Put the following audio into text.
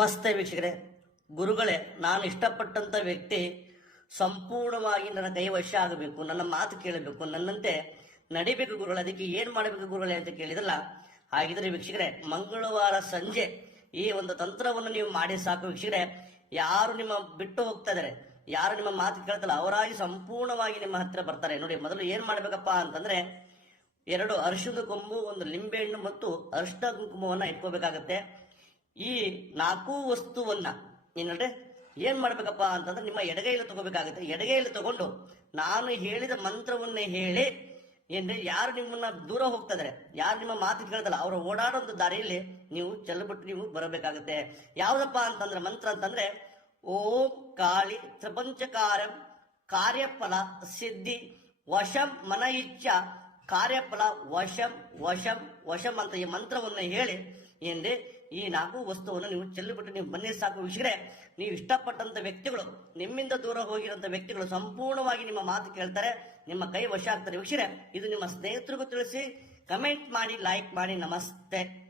ನಮಸ್ತೆ ವೀಕ್ಷಕರೇ, ಗುರುಗಳೇ, ನಾನು ಇಷ್ಟಪಟ್ಟಂತ ವ್ಯಕ್ತಿ ಸಂಪೂರ್ಣವಾಗಿ ನನ್ನ ಕೈ ವಶ ಆಗಬೇಕು, ನನ್ನ ಮಾತು ಕೇಳಬೇಕು, ನನ್ನಂತೆ ನಡಿಬೇಕು ಗುರುಗಳು, ಅದಕ್ಕೆ ಏನ್ ಮಾಡಬೇಕು ಗುರುಗಳೇ ಅಂತ ಕೇಳಿದಲ್ಲ, ಹಾಗಿದ್ರೆ ವೀಕ್ಷಕರೇ, ಮಂಗಳವಾರ ಸಂಜೆ ಈ ಒಂದು ತಂತ್ರವನ್ನು ನೀವು ಮಾಡಿ ಸಾಕು ವೀಕ್ಷಕರೇ. ಯಾರು ನಿಮ್ಮ ಬಿಟ್ಟು ಹೋಗ್ತಾ ಇದಾರೆ ಯಾರು ನಿಮ್ಮ ಮಾತು ಕೇಳ್ತಲ್ಲ ಅವರಾಗಿ ಸಂಪೂರ್ಣವಾಗಿ ನಿಮ್ಮ ಹತ್ರ ಬರ್ತಾರೆ. ನೋಡಿ, ಮೊದಲು ಏನ್ ಮಾಡ್ಬೇಕಪ್ಪ ಅಂತಂದ್ರೆ, ಎರಡು ಅರಿಶಿದ ಕೊಂಬು, ಒಂದು ಲಿಂಬೆಹಣ್ಣು ಮತ್ತು ಅರಿಶಿನ ಕುಂಕುಮವನ್ನ ಇಟ್ಕೋಬೇಕಾಗತ್ತೆ. ಈ ನಾಲ್ಕು ವಸ್ತುವನ್ನ ಏನಂದ್ರೆ ಏನ್ ಮಾಡ್ಬೇಕಪ್ಪ ಅಂತಂದ್ರೆ ನಿಮ್ಮ ಎಡಗೈಯಲ್ಲಿ ತಗೋಬೇಕಾಗುತ್ತೆ. ಎಡಗೈಯಲ್ಲಿ ತಗೊಂಡು ನಾನು ಹೇಳಿದ ಮಂತ್ರವನ್ನೇ ಹೇಳಿ, ಏನ್ರಿ, ಯಾರು ನಿಮ್ಮನ್ನ ದೂರ ಹೋಗ್ತಾ ಇದಾರೆ ಯಾರು ನಿಮ್ಮ ಮಾತು ಕೇಳ್ದಲ್ಲ ಅವರು ಓಡಾಡೋ ದಾರಿಯಲ್ಲಿ ನೀವು ಚೆಲ್ಲಬಿಟ್ಟು ನೀವು ಬರಬೇಕಾಗುತ್ತೆ. ಯಾವ್ದಪ್ಪ ಅಂತಂದ್ರೆ ಮಂತ್ರ ಅಂತಂದ್ರೆ, ಓಂ ಕಾಳಿ ತ್ರಪಂಚಕಾರ ಕಾರ್ಯಫಲ ಸಿದ್ಧಿ ವಶಂ ಮನ ಇಚ್ಛ ಕಾರ್ಯಫಲ ವಶಂ ವಶಂ ವಶಂ ಅಂತ ಈ ಮಂತ್ರವನ್ನು ಹೇಳಿ, ಏನ್ರಿ ಈ ನಾಲ್ಕು ವಸ್ತುವನ್ನು ನೀವು ಚೆಲ್ಲಿಬಿಟ್ಟು ನೀವು ಬನ್ನಿ ಸಾಕು. ವಿಷಯ ನೀವು ಇಷ್ಟಪಟ್ಟಂತ ವ್ಯಕ್ತಿಗಳು, ನಿಮ್ಮಿಂದ ದೂರ ಹೋಗಿರೋಂಥ ವ್ಯಕ್ತಿಗಳು ಸಂಪೂರ್ಣವಾಗಿ ನಿಮ್ಮ ಮಾತು ಕೇಳ್ತಾರೆ, ನಿಮ್ಮ ಕೈ ವಶ ಆಗ್ತಾರೆ ವಿಷಯ ಇದು ನಿಮ್ಮ ಸ್ನೇಹಿತರಿಗೂ ತಿಳಿಸಿ, ಕಮೆಂಟ್ ಮಾಡಿ, ಲೈಕ್ ಮಾಡಿ, ನಮಸ್ತೆ.